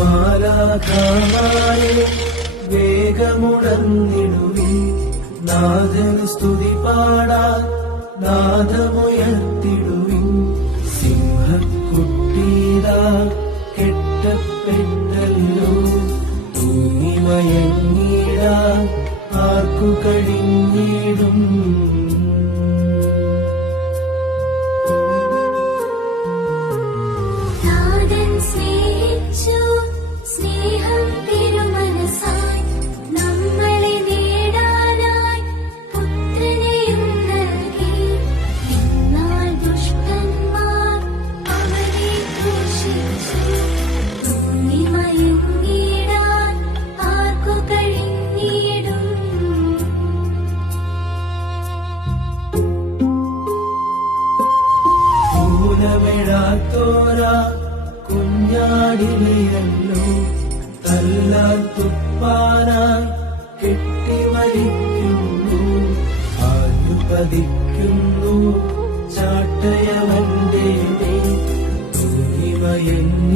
മാലാഖമാരെ വേഗമുണർന്നിടുവിൻ, നാഥന് സ്തുതി പാടാൻ നാദമുയർത്തിടുവിൻ. സിംഹക്കുട്ടീതാ കെട്ടപ്പെട്ടല്ലോ, തൂങ്ങിമയങ്ങിടാൻ ആർക്കു കഴിഞ്ഞിടും. ൂലമിടാത്തോരാ കുഞ്ഞാടിനെയല്ലോ തല്ലാൻ തുപ്പാനായി കെട്ടിവലിക്കുന്നു. ആഞ്ഞു പതിക്കുന്നു ചാട്ടയവന്റെ മേൽ, തൂങ്ങിമയങ്ങി